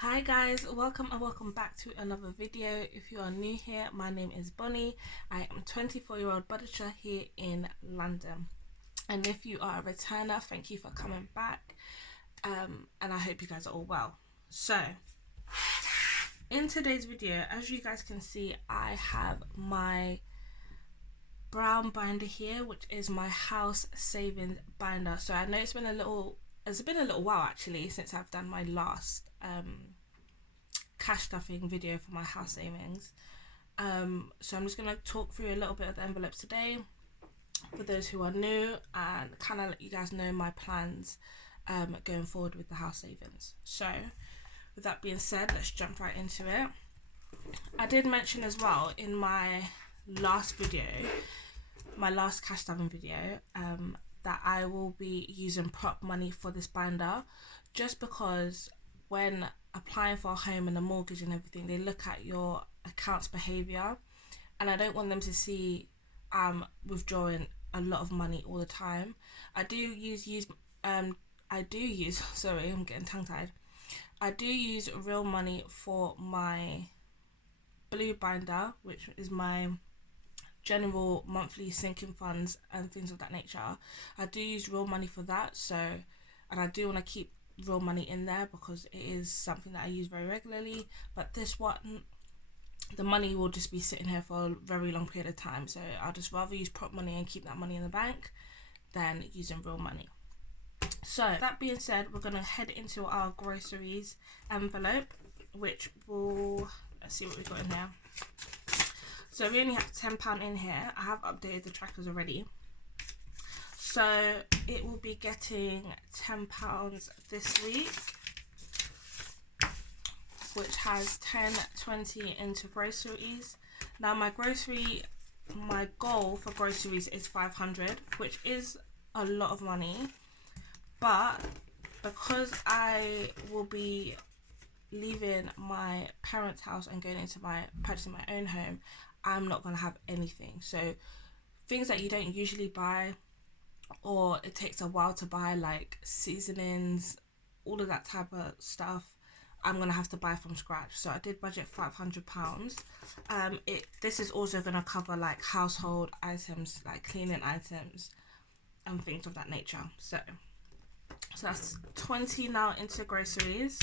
Hi guys, welcome and welcome back to another video. If you are new here, my name is Bonnie. I am 24-year-old buddhisher here in London. And if you are a returner, thank you for coming back. And I hope you guys are all well. So, in today's video, as you guys can see, I have my brown binder here, which is my house savings binder. So I know it's been a little while actually since I've done my last cash stuffing video for my house savings. So I'm just going to talk through a little bit of the envelopes today for those who are new and kind of let you guys know my plans going forward with the house savings. So with that being said, let's jump right into it. I did mention as well in my last video, my last cash stuffing video, that I will be using prop money for this binder, just because when applying for a home and a mortgage and everything, they look at your account's behaviour, and I don't want them to see withdrawing a lot of money all the time. I do use sorry, I'm getting tongue tied. I do use real money for my blue binder, which is my general monthly sinking funds and things of that nature. I do use real money for that, and I do want to keep real money in there because it is something that I use very regularly. But this one, the money will just be sitting here for a very long period of time, so I'll just rather use prop money and keep that money in the bank than using real money. So that being said, we're going to head into our groceries envelope, which will, let's see what we've got in here. So we only have £10 in here. I have updated the trackers already. So it will be getting £10 this week, which has 10-20 into groceries. Now my goal for groceries is 500, which is a lot of money, but because I will be leaving my parents' house and going into purchasing my own home, I'm not going to have anything. So things that you don't usually buy, or it takes a while to buy, like seasonings, all of that type of stuff, I'm going to have to buy from scratch. So I did budget £500. This is also going to cover like household items, like cleaning items and things of that nature. So that's 20 now into groceries.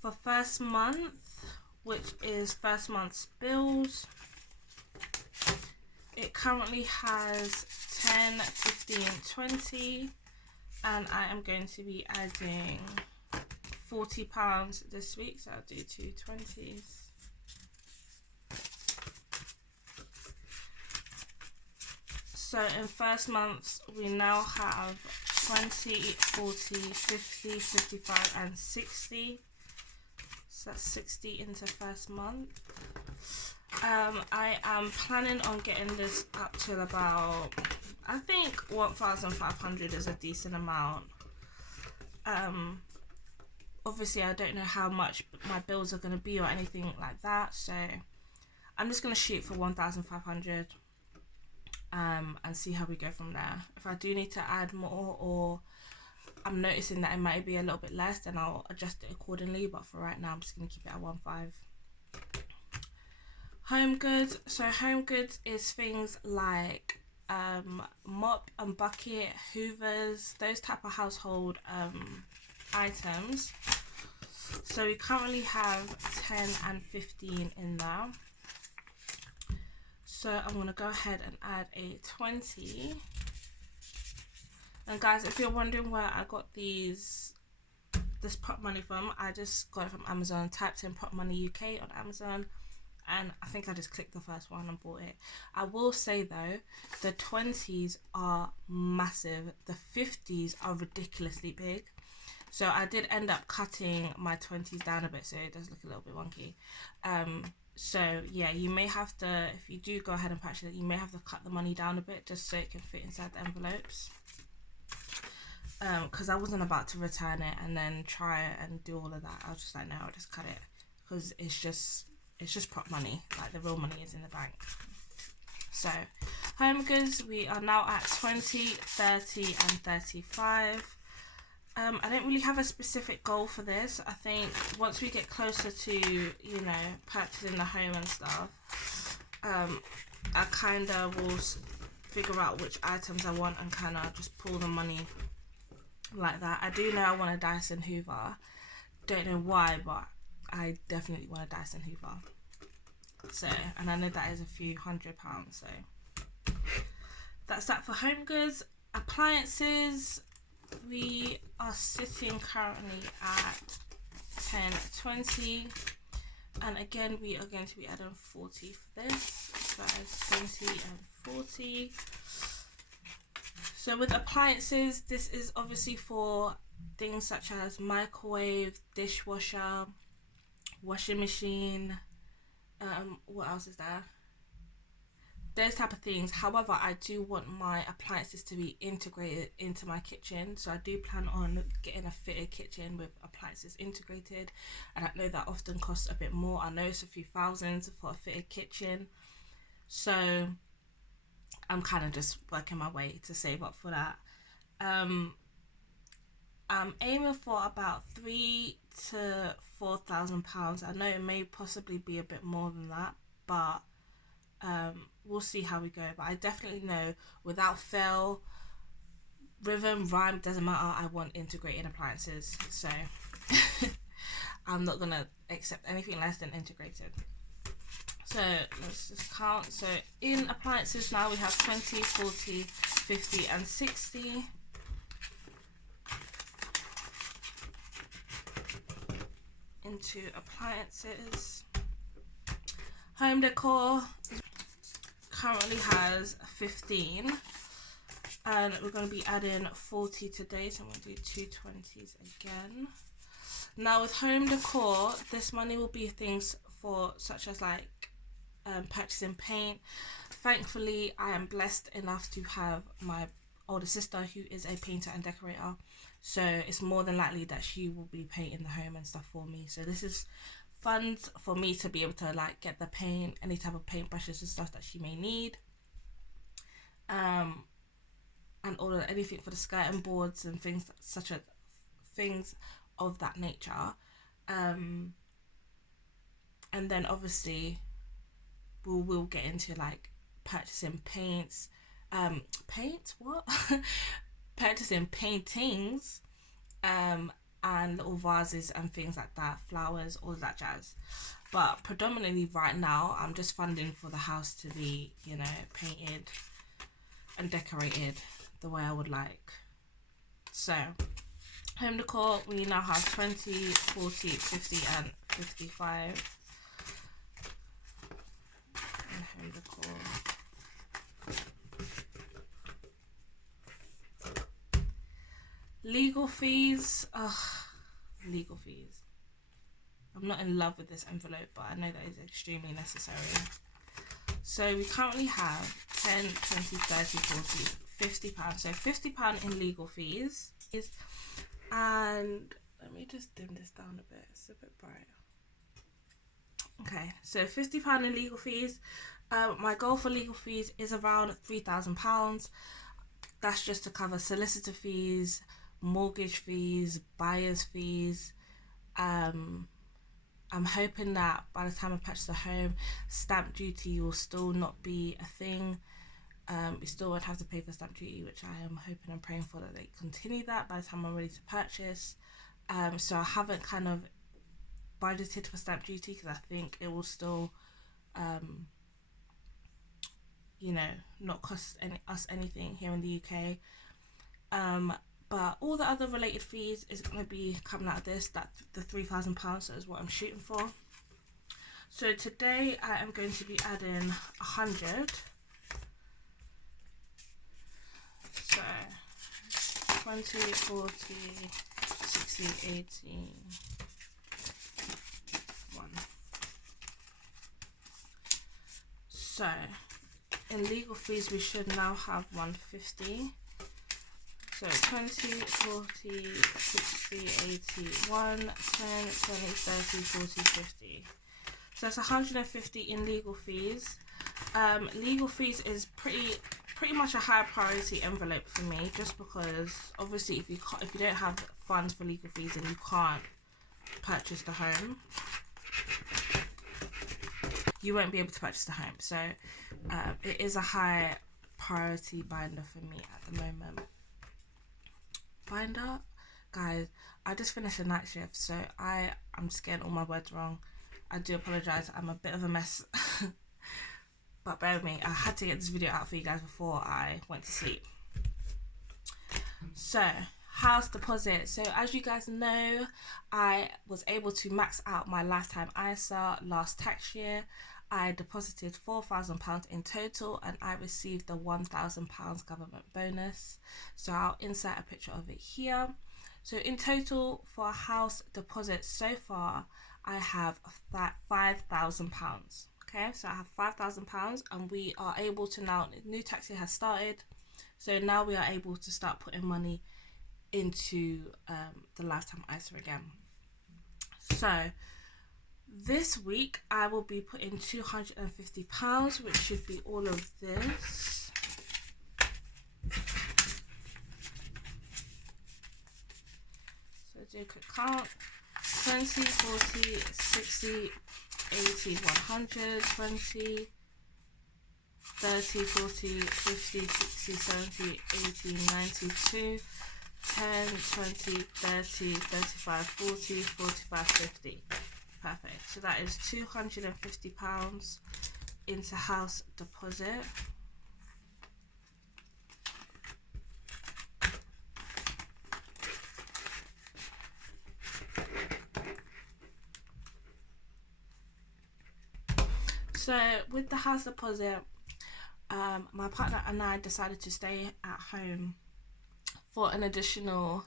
For first month, which is first month's bills, it currently has 10, 15, 20, and I am going to be adding £40 this week, so I'll do 2 20s. So in first months, we now have 20, 40, 50, 55 and 60. So that's 60 into first month. I am planning on getting this up to about, I think 1,500 is a decent amount. Obviously I don't know how much my bills are going to be or anything like that, so I'm just going to shoot for 1,500 and see how we go from there. If I do need to add more, or I'm noticing that it might be a little bit less, then I'll adjust it accordingly, but for right now I'm just going to keep it at 1,500. Home goods. So home goods is things like mop and bucket, hoovers, those type of household items. So we currently have 10 and 15 in there. So I'm going to go ahead and add a 20. And guys, if you're wondering where I got this prop money from, I just got it from Amazon. Typed in prop money UK on Amazon, and I think I just clicked the first one and bought it. I will say though, the 20s are massive. The 50s are ridiculously big. So I did end up cutting my 20s down a bit, so it does look a little bit wonky. So yeah, you may have to, if you do go ahead and purchase it, you may have to cut the money down a bit just so it can fit inside the envelopes. Because I wasn't about to return it and then try and do all of that. I was just like, no, I'll just cut it, because it's just prop money, like the real money is in the bank. So home goods, we are now at 20, 30 and 35. I don't really have a specific goal for this. I think once we get closer to, you know, purchasing the home and stuff, I kind of will figure out which items I want and kind of just pull the money like that. I do know I want a Dyson Hoover. Don't know why, but I definitely want a Dyson Hoover. So, and I know that is a few £100, so that's that for home goods. Appliances, we are sitting currently at 10.20, and again we are going to be adding 40 for this, so that is 20 and 40. So with appliances, this is obviously for things such as microwave, dishwasher, washing machine, what else is there? Those type of things. However, I do want my appliances to be integrated into my kitchen, so I do plan on getting a fitted kitchen with appliances integrated, and I know that often costs a bit more. I know it's a few thousands for a fitted kitchen, so I'm kind of just working my way to save up for that. I'm aiming for about £3,000 to £4,000. I know it may possibly be a bit more than that, but we'll see how we go. But I definitely know, without fail, rhythm, rhyme, doesn't matter, I want integrated appliances, so I'm not gonna accept anything less than integrated. So let's just count. So in appliances now we have 20, 40, 50 and 60. Into appliances. Home decor currently has 15, and we're going to be adding 40 today, so I'm going to do 220s again. Now with home decor, this money will be things for such as like purchasing paint. Thankfully, I am blessed enough to have my older sister who is a painter and decorator, so it's more than likely that she will be painting the home and stuff for me. So this is funds for me to be able to like get the paint, any type of paint brushes and stuff that she may need, and all anything for the skirting boards and things such as things of that nature. And then obviously we'll get into like purchasing paints, purchasing paintings, and little vases and things like that, flowers, all that jazz. But predominantly right now I'm just funding for the house to be, you know, painted and decorated the way I would like. So home decor, we now have 20, 40, 50 and 55. And home decor. Legal fees. Legal fees. I'm not in love with this envelope, but I know that is extremely necessary. So we currently have 10, 20, 30, 40, £50. So £50 in legal fees. And let me just dim this down a bit. It's a bit bright. Okay, so £50 in legal fees. My goal for legal fees is around £3,000. That's just to cover solicitor fees, mortgage fees, buyer's fees. I'm hoping that by the time I purchase the home, stamp duty will still not be a thing. We still won't have to pay for stamp duty, which I am hoping and praying for that they continue that by the time I'm ready to purchase. So I haven't kind of budgeted for stamp duty because I think it will still, you know, not cost us anything here in the UK. But all the other related fees is going to be coming out of this, that the £3,000, so is what I'm shooting for. So today I am going to be adding 100. So 20, 40, 60, 80, 1. So in legal fees we should now have 150. So 20, 40, 60, 80, 1, 10, 20, 30, 40, 50. So that's 150 in legal fees. Legal fees is pretty pretty much a high priority envelope for me, just because obviously if you don't have funds for legal fees, then you can't purchase the home. You won't be able to purchase the home. So it is a high priority binder for me at the moment. Binder, guys, I just finished a night shift, so I'm just getting all my words wrong. I do apologize. I'm a bit of a mess. But bear with me, I had to get this video out for you guys before I went to sleep. So, house deposit. So as you guys know, I was able to max out my lifetime ISA last tax year. I deposited £4,000 in total, and I received the £1,000 government bonus. So I'll insert a picture of it here. So in total for a house deposit so far, I have £5,000. Okay, so I have £5,000, and we are able to now, new tax year has started, so now we are able to start putting money into the lifetime ISA again. So this week I will be putting £250, which should be all of this. So do a quick count: 20, 40, 60, 80, 100, 20, 30, 40, 50, 60, 70, 80, 92, 10, 20, 30, 35, 40, 45, 50. Perfect. So that is £250 into house deposit. So with the house deposit, my partner and I decided to stay at home for an additional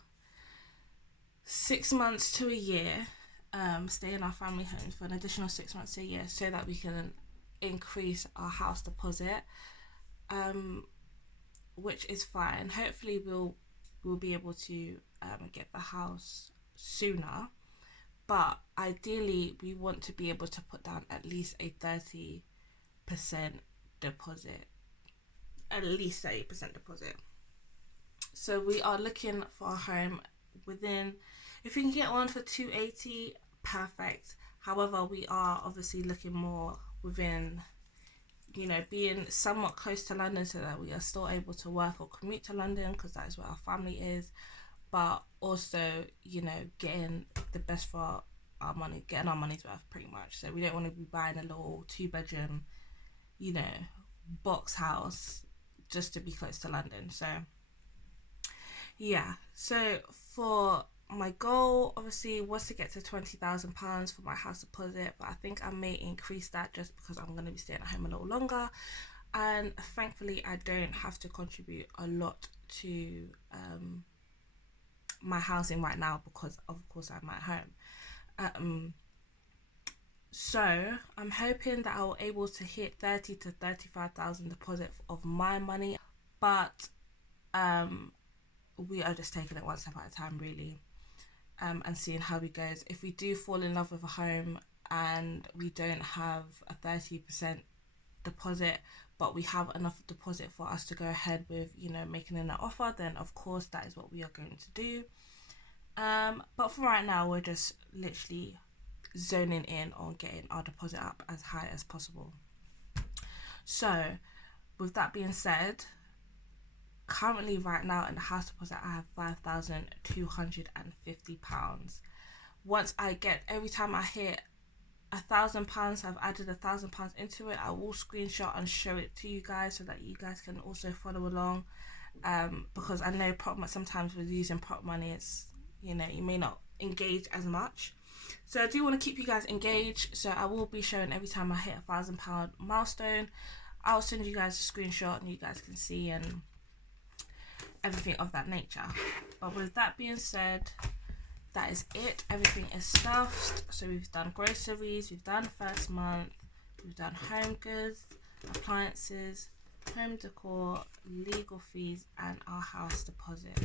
6 months to a year, stay in our family homes for an additional 6 months to a year, so that we can increase our house deposit, which is fine. Hopefully we'll be able to get the house sooner, but ideally we want to be able to put down at least a 30% deposit, at least 30% deposit. So we are looking for a home within, if we can get one for 280, perfect. However, we are obviously looking more within, you know, being somewhat close to London, so that we are still able to work or commute to London, because that is where our family is, but also, you know, getting the best for our money, getting our money's worth pretty much. So we don't want to be buying a little 2-bedroom, you know, box house just to be close to London. So yeah, so for my goal obviously was to get to £20,000 for my house deposit, but I think I may increase that just because I'm going to be staying at home a little longer, and thankfully I don't have to contribute a lot to my housing right now, because of course I'm at home. So I'm hoping that I will able to hit 30 to 35,000 deposit of my money, but we are just taking it one step at a time, really, and seeing how it goes. If we do fall in love with a home and we don't have a 30% deposit, but we have enough deposit for us to go ahead with, you know, making an offer, then of course that is what we are going to do. But for right now, we're just literally zoning in on getting our deposit up as high as possible. So with that being said, currently right now in the house deposit I have £5,250. Once I get, every time I hit £1,000, I've added £1,000 into it, I will screenshot and show it to you guys so that you guys can also follow along, because I know sometimes with using prop money, it's, you know, you may not engage as much. So I do want to keep you guys engaged, so I will be showing every time I hit a £1,000 milestone. I'll send you guys a screenshot and you guys can see and everything of that nature. But with that being said, that is it. Everything is stuffed. So we've done groceries, we've done first month, we've done home goods, appliances, home decor, legal fees, and our house deposit.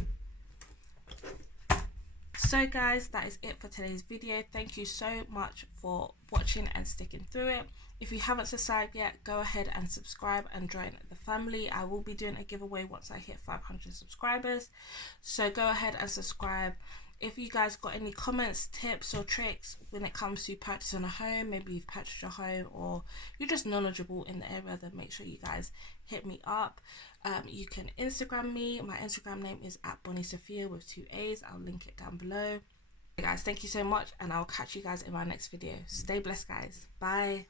So guys, that is it for today's video. Thank you so much for watching and sticking through it. If you haven't subscribed yet, go ahead and subscribe and join the family. I will be doing a giveaway once I hit 500 subscribers, so go ahead and subscribe. If you guys got any comments, tips or tricks when it comes to purchasing a home, maybe you've purchased your home or you're just knowledgeable in the area, then make sure you guys hit me up. You can Instagram me. My Instagram name is @BonnieSophia with 2 A's. I'll link it down below. Okay guys, thank you so much, and I'll catch you guys in my next video. Stay blessed guys. Bye.